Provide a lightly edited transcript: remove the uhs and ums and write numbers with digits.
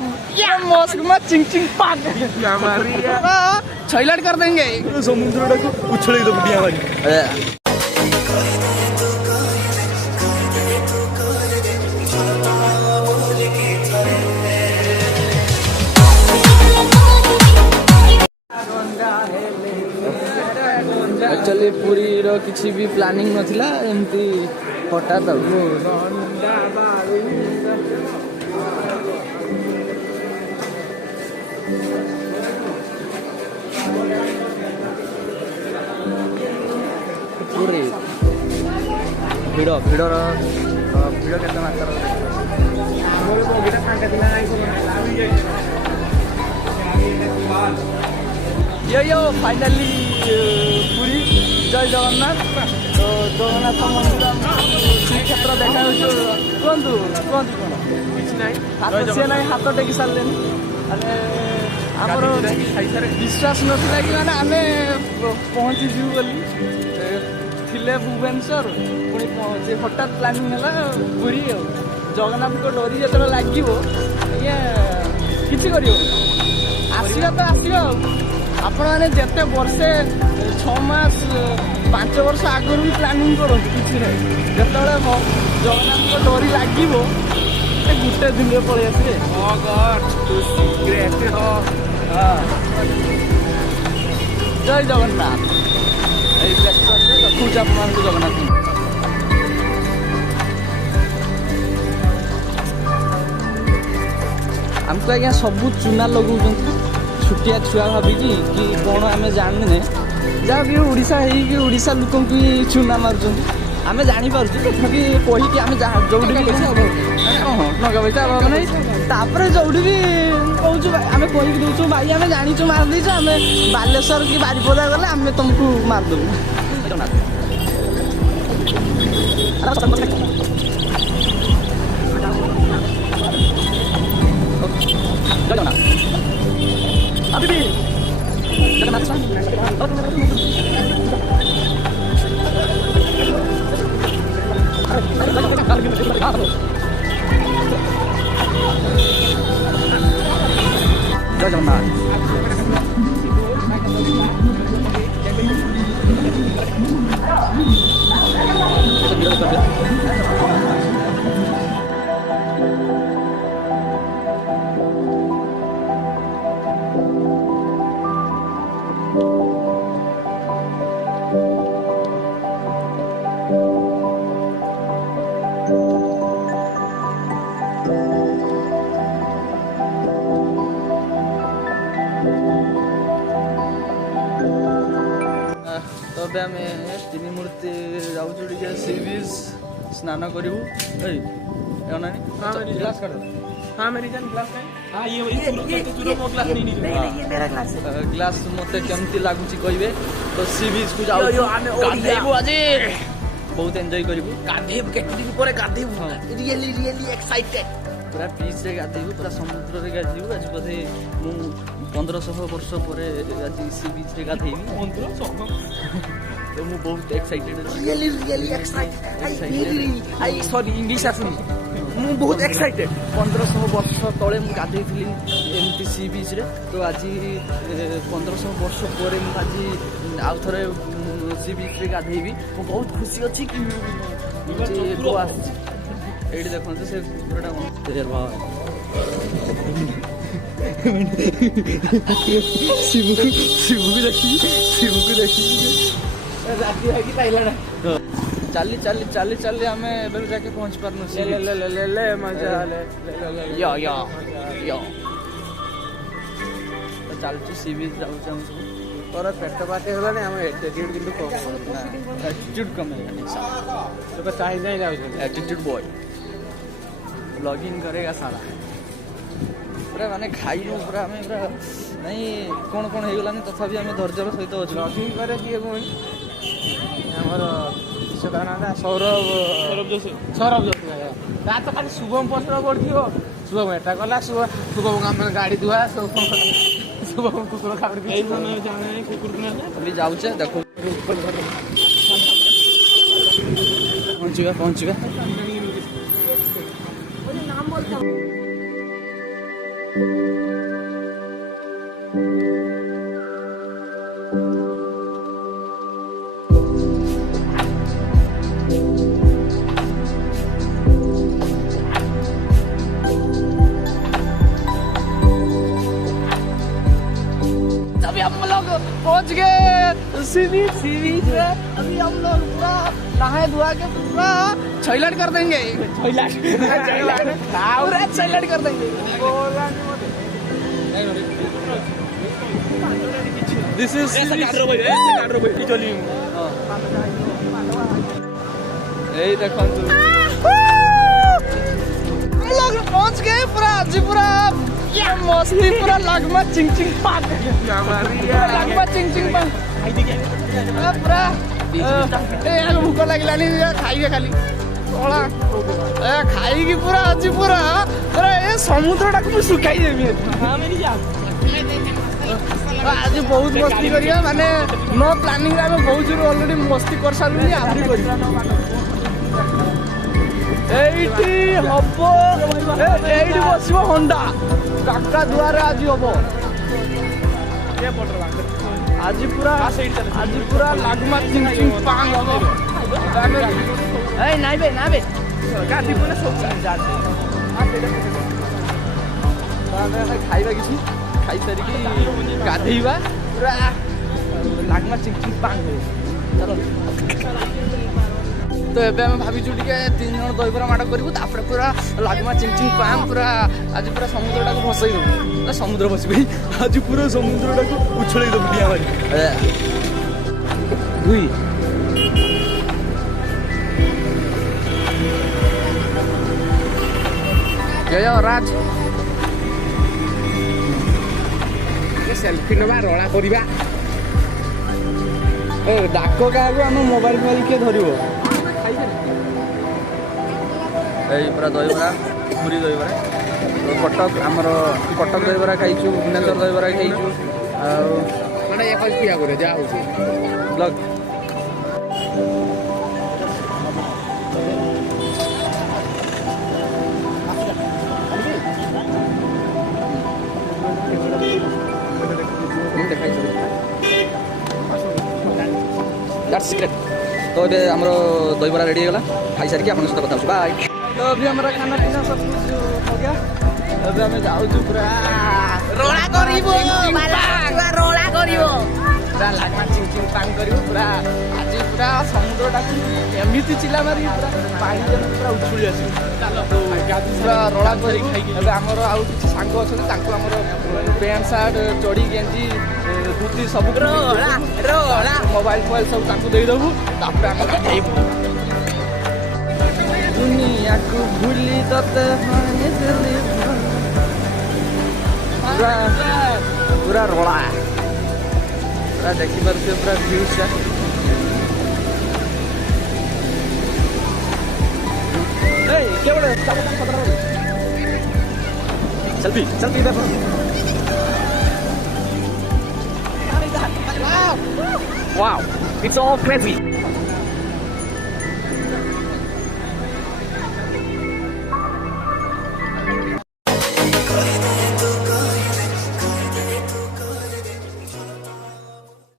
Musk में चिंग चिंग पाक छाइलाइट कर देंगे समुद्र को उछले तो बुढ़िया वाली एक्चुअली पूरी रो किसी भी प्लानिंग नथिला एमती हठात पूरी भिड़ भिड़ भिड़ केते मात्रा यो फाइनाली पूरी जय जगन्नाथ तो जगन्नाथ मंदिर श्रीक्षेत्र देखा कहतु कहतु कौन सी ना हाथ टेकी सारे आमर विश्वास नाला कि मैंने आम पहुँचीजु बोली थे भुवनेश्वर पुणी हठात प्लानिंग है पूरी जगन्नाथ को डोरी जो लगे ये किसी कर आसवा तो आसवा आपण मैंने जिते वर्षे 6 मास 5 वर्ष आगु भी प्लानिंग करूँ कि जो जगन्नाथ को डोरी लगे गोटे दिन पलि आसे जय जगन्नाथ देखुच आप जगन्नाथ आमको आज्ञा सबू चूना लगौं छुटिया छुआ भाविकी कि कौन आम जाने जहाँ भी ओडिशा है ओडिशा लोक चूना मार्च आम जापर तथापि कहीकि आम जो नगा पैसा अभाव ना जो भी कहूँ आम कहीकि दूसु भाई आम जाचु मारदेच आम बालेश्वर कि बारिपदा गले आम तुमको मारदेबू तबे आम तीन मूर्ति जाऊँ सी बीच स्नान करूँ ग्लास मत केमती लगुच कहे तो सी बीच को जाऊ आज बहुत एंजॉय करूँ पूरा बीच रे गाधेबू पूरा समुद्र रे गाधेबू आज बोधे मु 1500 वर्ष पर आज सी बीच रे गाधेबी तो मु बहुत excited really excited I sorry English आसुनी मु बहुत एक्साइटेड 1500 वर्ष तले मु गाधे थी एमती सी बीच रे तो आज 1500 वर्ष पर मु आज आउ थरे सी बीच रे गाधेबी मु बहुत खुशी अच्छी कि को आसी ये देखो से चली चली चली चली आम जाके पहुँच पार्नु चलचु सी बीच जाऊँ तोर पेट पाटे होगा आम एटीट्यूड किंतु कम एटीट्यूड कम तो चाहिए एटीट्यूड बॉय ब्लॉगिंग करेगा सारा पूरा माने खाइनु पूरा आम पूरा नहीं कौन कौन होगलानी तथापि आम धैर्यर सहित अच्छे ब्लॉगिंग करे किए पुणी आमर ना सौरभ सौरभ तो खाली शुभम पोस्ट पड़ो शुभम एटा कला शुभम आम गाड़ी धुआ शुभम कुकुर खाड़ी कुकुर अभी जाऊे देखो पहुँचवा अभी हम लोग पहुंच गए सी बीच में। अभी हम लोग पूरा नहाए धुआ के पूरा छैलट कर देंगे। पूरा छैलट कर देंगे। दिस इज यही देखो हम लोग पहुंच गए पूरा आज पूरा मस्ती पूरा लगमा चिंग चिंग पाक लगमा चिंग चिंग पाक पूरा यार भूख लगिलानी खाइबे खाली कला खाइकी पूरा आज पूरा पूरा ए समुद्रटा को सुखाई देबी आज बहुत मस्ती करिया माने नो प्लानिंग रे हम बहुत जोर ऑलरेडी मस्ती कर सालुनी आहुरी करिया एइटी हबो एइटी बसिबो होंडा काका दुआरे आज हबो आज पूरा लागमा चिंग चिंग पांग हबो ए नाइबे गाडी कोने सब जाते खाइबा किछि खाइ सारी की गाधैबा पूरा लागमा चिंग चिंग पांग चलो तो एबे हम भाभी छु टिके 3 जण दहीबरा माड करिवु तापर पूरा लागमा चिंग चिंग पांग पूरा आज पूरा समुद्रटा को भसई दउ समुद्र बसिबे आज पूरा समुद्रटा को उछळै दउ डिया मारी दुई जय राज ये सेल्फी नबा रोला करिबा ए डाको कागो हम मोबाइल के धरिबो पूरा दहीबरा पूरी दहीबरा कटक आमर कटक दहीबरा खाइछु भुवनेश्वर दहीबरा खाइछु माने एक पिया करे जा होछि ब्लॉग दैट्स सीक्रेट तो ये आमर दहीबरा रेडी हो गला खाई सारी आपन सहित कथा बाय तो अभी हमारा खाना पीना सब कुछ हो गया अभी हमें जाऊ पूरा रोला करिवो पूरा रोला करिवो पूरा लागमा चिंग चिंग पांग करिवो पूरा आज पूरा समुद्रटा एमिति चिला मारी पूरा पानी जन पूरा उछुली आसी चलो पूरा रोला करी खाई अबे हमर आउ किछ सांग अछन तांको हमर पैंट शर्ट चोड़ी गेंजी धोती सब रोला रोला मोबाइल सब तांको देई दबु तापर हम खाइबु दुनिया को भूली तते पूरा रोला पूरा देखी पारे पूरा व्यू सेल्फी सेल्फी देखो वाओ इट्स ऑल क्रेजी